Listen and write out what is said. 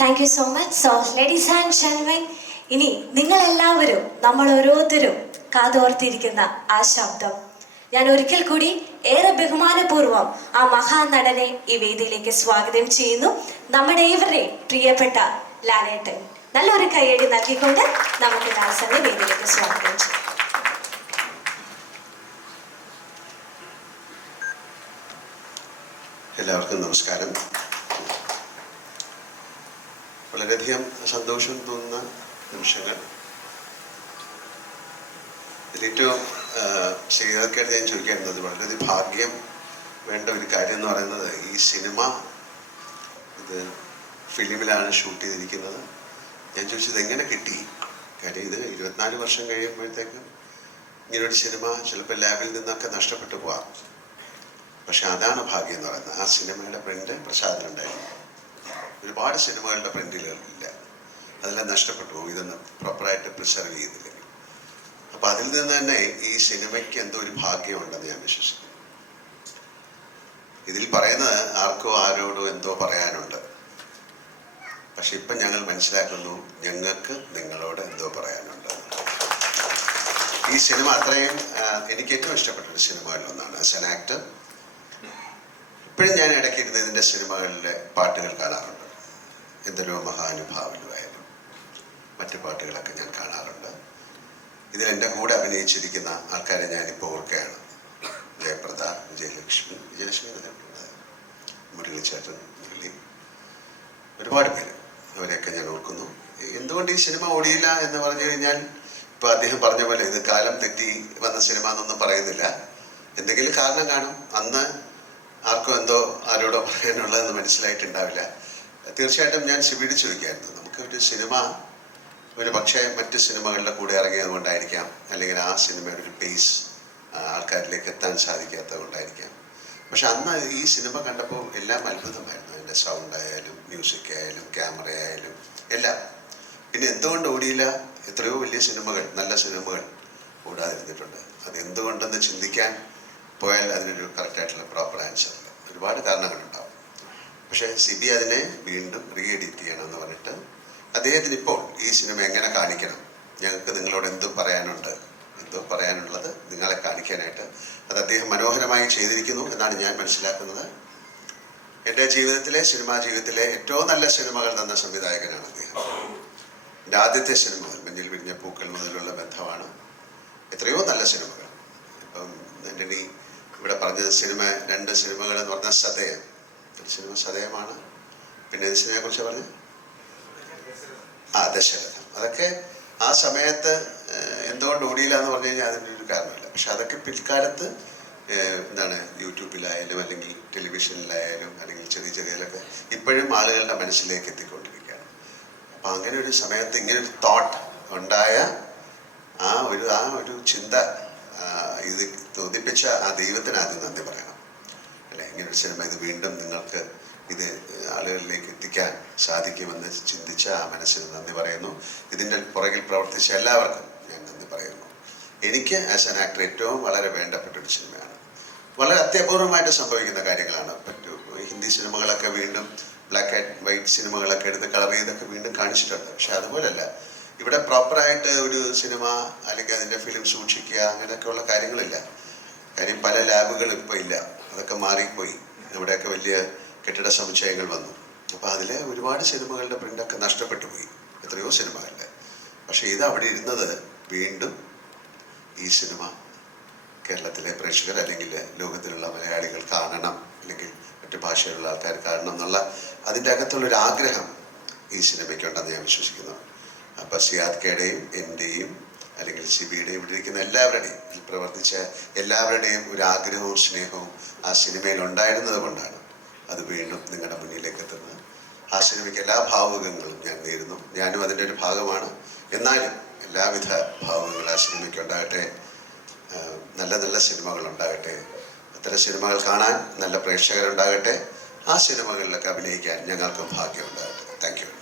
thank you so much so ladies and ജെൻവൻ ഇനി നിങ്ങളെല്ലാവരും നമ്മൾ ഓരോരുത്തരും കാതോർത്തിരിക്കുന്ന ആ ശബ്ദം ഞാൻ ഒരിക്കൽ കൂടി ഏറെ ബഹുമാനപൂർവ്വം ആ മഹാനടനെ ഈ വേദിയിലേക്ക് സ്വാഗതം ചെയ്യുന്നു നമ്മുടെ ഏവരുടെയും പ്രിയപ്പെട്ട ലാലേട്ടൻ നല്ലൊരു കൈയടി നൽകിക്കൊണ്ട് നമുക്ക് ദാസന്റെ വേദിയിലേക്ക് സ്വാഗതം ചെയ്യാം എല്ലാവർക്കും നമസ്കാരം വളരെയധികം സന്തോഷം തോന്നുന്ന നിമിഷങ്ങൾ ഇതിലേറ്റവും ചെയ്തതൊക്കെയാണ് ഞാൻ ചോദിക്കാറുള്ളത് വളരെ ഭാഗ്യം വേണ്ട ഒരു കാര്യം എന്ന് പറയുന്നത് ഈ സിനിമ ഇത് ഫിലിമിലാണ് ഷൂട്ട് ചെയ്തിരിക്കുന്നത് ഞാൻ ചോദിച്ചത് എങ്ങനെ കിട്ടി കാര്യം ഇത് ഇരുപത്തിനാല് വർഷം കഴിയുമ്പോഴത്തേക്കും ഇങ്ങനൊരു സിനിമ ചിലപ്പോൾ ലാബിൽ നിന്നൊക്കെ നഷ്ടപ്പെട്ടു പോവാം പക്ഷെ അതാണ് ഭാഗ്യം എന്ന് പറയുന്നത് ആ സിനിമയുടെ പ്രിന്റ് ഉണ്ടായിരുന്നു ഒരുപാട് സിനിമകളുടെ പ്രിന്റുകളില്ല അതെല്ലാം നഷ്ടപ്പെട്ടു പോകും ഇതൊന്നും പ്രോപ്പറായിട്ട് പ്രിസർവ് ചെയ്യുന്നില്ല അപ്പൊ അതിൽ നിന്ന് തന്നെ ഈ സിനിമയ്ക്ക് എന്തോ ഒരു ഭാഗ്യമുണ്ടെന്ന് ഞാൻ വിശ്വസിക്കുന്നു ഇതിൽ പറയുന്നത് ആർക്കോ ആരോടോ എന്തോ പറയാനുണ്ട് പക്ഷെ ഇപ്പൊ ഞങ്ങൾ മനസ്സിലാക്കുന്നു ഞങ്ങൾക്ക് നിങ്ങളോട് എന്തോ പറയാനുണ്ട് ഈ സിനിമ അത്രയും എനിക്ക് ഏറ്റവും ഇഷ്ടപ്പെട്ട ഒരു സിനിമകളിലൊന്നാണ് ആസ് ആൻ ആക്ടർ ഇപ്പോഴും ഞാൻ ഇടയ്ക്ക് ഇരുന്ന് ഇതിൻ്റെ സിനിമകളിലെ പാട്ടുകൾ കാണാറുണ്ട് എന്തൊരു മഹാനുഭാവനുമായിരുന്നു മറ്റു പാട്ടുകളൊക്കെ ഞാൻ കാണാറുണ്ട് ഇതിൽ എൻ്റെ കൂടെ അഭിനയിച്ചിരിക്കുന്ന ആൾക്കാരെ ഞാനിപ്പോൾ ഓർക്കുകയാണ് ജയപ്രദ വിജയലക്ഷ്മി വിജയലക്ഷ്മി മുരളി ചേട്ടൻ മുരളി ഒരുപാട് പേര് അവരെയൊക്കെ ഞാൻ ഓർക്കുന്നു എന്തുകൊണ്ട് ഈ സിനിമ ഓടിയില്ല എന്ന് പറഞ്ഞു കഴിഞ്ഞാൽ ഇപ്പൊ അദ്ദേഹം പറഞ്ഞ പോലെ ഇത് കാലം തെറ്റി വന്ന സിനിമ എന്നൊന്നും പറയുന്നില്ല എന്തെങ്കിലും കാരണം കാണും അന്ന് ആർക്കും എന്തോ ആരോടോ പറയാനുള്ളതെന്ന് മനസ്സിലായിട്ടുണ്ടാവില്ല തീർച്ചയായിട്ടും ഞാൻ ശിബിയോട് ചോദിക്കായിരുന്നു നമുക്ക് ഒരു സിനിമ ഒരു പക്ഷേ മറ്റ് സിനിമകളുടെ കൂടെ ഇറങ്ങിയത് കൊണ്ടായിരിക്കാം അല്ലെങ്കിൽ ആ സിനിമയുടെ ഒരു പേസ് ആൾക്കാരിലേക്ക് എത്താൻ സാധിക്കാത്തത് കൊണ്ടായിരിക്കാം പക്ഷെ അന്ന് ഈ സിനിമ കണ്ടപ്പോൾ എല്ലാം അത്ഭുതമായിരുന്നു അതിൻ്റെ സൗണ്ട് ആയാലും മ്യൂസിക് ആയാലും ക്യാമറ ആയാലും എല്ലാം പിന്നെ എന്തുകൊണ്ട് ഓടിയില്ല എത്രയോ വലിയ സിനിമകൾ നല്ല സിനിമകൾ ഓടാതിരുന്നിട്ടുണ്ട് അത് എന്തുകൊണ്ടെന്ന് ചിന്തിക്കാൻ പോയാൽ അതിനൊരു കറക്റ്റായിട്ടുള്ള പ്രോപ്പർ ആൻസർ ഒരുപാട് കാരണങ്ങളുണ്ടാവും പക്ഷേ സിബി അതിനെ വീണ്ടും റീ എഡിറ്റ് എന്ന് പറഞ്ഞിട്ട് അദ്ദേഹത്തിന് ഇപ്പോൾ ഈ സിനിമ എങ്ങനെ കാണിക്കണം ഞങ്ങൾക്ക് നിങ്ങളോട് എന്തും പറയാനുണ്ട് എന്തോ പറയാനുള്ളത് നിങ്ങളെ കാണിക്കാനായിട്ട് അത് അദ്ദേഹം മനോഹരമായി ചെയ്തിരിക്കുന്നു എന്നാണ് ഞാൻ മനസ്സിലാക്കുന്നത് എൻ്റെ ജീവിതത്തിലെ സിനിമാ ജീവിതത്തിലെ ഏറ്റവും നല്ല സിനിമകൾ തന്ന സംവിധായകനാണ് അദ്ദേഹം എൻ്റെ ആദ്യത്തെ സിനിമ മഞ്ഞിൽ വിരിഞ്ഞ പൂക്കൾ മുതലുള്ള ബന്ധമാണ് എത്രയോ നല്ല സിനിമകൾ ഇപ്പം എൻ്റെ ഇവിടെ പറഞ്ഞ സിനിമ രണ്ട് സിനിമകൾ എന്ന് പറഞ്ഞ ശ്രദ്ധേയം ദർശനം സതയമാണ് പിന്നെ ദശനെ കുറിച്ച് പറഞ്ഞു ആ ദശരഥം അതൊക്കെ ആ സമയത്ത് എന്തുകൊണ്ട് ഓടിയില്ല എന്ന് പറഞ്ഞു കഴിഞ്ഞാൽ അതിൻ്റെ ഒരു കാരണമില്ല പക്ഷെ അതൊക്കെ പിൽക്കാലത്ത് എന്താണ് യൂട്യൂബിലായാലും അല്ലെങ്കിൽ ടെലിവിഷനിലായാലും അല്ലെങ്കിൽ ചെറിയ ചെറിയതിലൊക്കെ ഇപ്പോഴും ആളുകളുടെ മനസ്സിലേക്ക് എത്തിക്കൊണ്ടിരിക്കുകയാണ് അപ്പം അങ്ങനെ ഒരു സമയത്ത് ഇങ്ങനെ ഒരു തോട്ട് ഉണ്ടായ ആ ഒരു ആ ഒരു ചിന്ത ഇത് തോന്നിപ്പിച്ച ആ ദൈവത്തിന് ആദ്യം നന്ദി പറയണം അല്ലെ ഇങ്ങനൊരു സിനിമ ഇത് വീണ്ടും നിങ്ങൾക്ക് ഇത് ആളുകളിലേക്ക് എത്തിക്കാൻ സാധിക്കുമെന്ന് ചിന്തിച്ച ആ മനസ്സിന് നന്ദി പറയുന്നു ഇതിൻ്റെ പുറകിൽ പ്രവർത്തിച്ച എല്ലാവർക്കും ഞാൻ നന്ദി പറയുന്നു എനിക്ക് ആസ് ആൻ ആക്ടർ ഏറ്റവും വളരെ വേണ്ടപ്പെട്ട ഒരു സിനിമയാണ് വളരെ അത്യപൂർവമായിട്ട് സംഭവിക്കുന്ന കാര്യങ്ങളാണ് പറ്റൂ ഹിന്ദി സിനിമകളൊക്കെ വീണ്ടും ബ്ലാക്ക് ആൻഡ് വൈറ്റ് സിനിമകളൊക്കെ എടുത്ത് കളർ ചെയ്തൊക്കെ വീണ്ടും കാണിച്ചിട്ടുണ്ട് പക്ഷെ അതുപോലല്ല ഇവിടെ പ്രോപ്പറായിട്ട് ഒരു സിനിമ അല്ലെങ്കിൽ അതിൻ്റെ ഫിലിം സൂക്ഷിക്കുക അങ്ങനെയൊക്കെയുള്ള കാര്യങ്ങളില്ല കാര്യം പല ലാബുകളും ഇപ്പോൾ ഇല്ല അതൊക്കെ മാറിപ്പോയി ഇവിടെയൊക്കെ വലിയ കെട്ടിട സമുച്ചയങ്ങൾ വന്നു അപ്പോൾ അതിൽ ഒരുപാട് സിനിമകളുടെ പ്രിൻ്റൊക്കെ നഷ്ടപ്പെട്ടു പോയി എത്രയോ സിനിമകളുടെ പക്ഷേ ഇത് അവിടെ ഇരുന്നത് വീണ്ടും ഈ സിനിമ കേരളത്തിലെ പ്രേക്ഷകർ അല്ലെങ്കിൽ ലോകത്തിലുള്ള മലയാളികൾ കാണണം അല്ലെങ്കിൽ മറ്റു ഭാഷയിലുള്ള ആൾക്കാർ കാണണം എന്നുള്ള അതിൻ്റെ അകത്തുള്ളൊരു ആഗ്രഹം ഈ സിനിമയ്ക്കുണ്ടെന്ന് ഞാൻ വിശ്വസിക്കുന്നു അപ്പോൾ സിയാദ് കെയുടെയും എൻ്റെയും അല്ലെങ്കിൽ സിബിയുടെയും ഇവിടെ ഇരിക്കുന്ന എല്ലാവരുടെയും പ്രവർത്തിച്ച എല്ലാവരുടെയും ഒരു ആഗ്രഹവും സ്നേഹവും ആ സിനിമയിൽ ഉണ്ടായിരുന്നത് കൊണ്ടാണ് അത് വീണ്ടും നിങ്ങളുടെ മുന്നിലേക്ക് എത്തുന്നത് ആ സിനിമയ്ക്ക് എല്ലാ ഭാവുകങ്ങളും ഞാൻ നേരുന്നു ഞാനും അതിൻ്റെ ഒരു ഭാഗമാണ് എന്നാലും എല്ലാവിധ ഭാവങ്ങളും ആ സിനിമയ്ക്ക് ഉണ്ടാകട്ടെ നല്ല നല്ല സിനിമകൾ ഉണ്ടാകട്ടെ അത്തരം സിനിമകൾ കാണാൻ നല്ല പ്രേക്ഷകരുണ്ടാകട്ടെ ആ സിനിമകളിലൊക്കെ അഭിനയിക്കാൻ ഞങ്ങൾക്കും ഭാഗ്യമുണ്ടാകട്ടെ താങ്ക് യു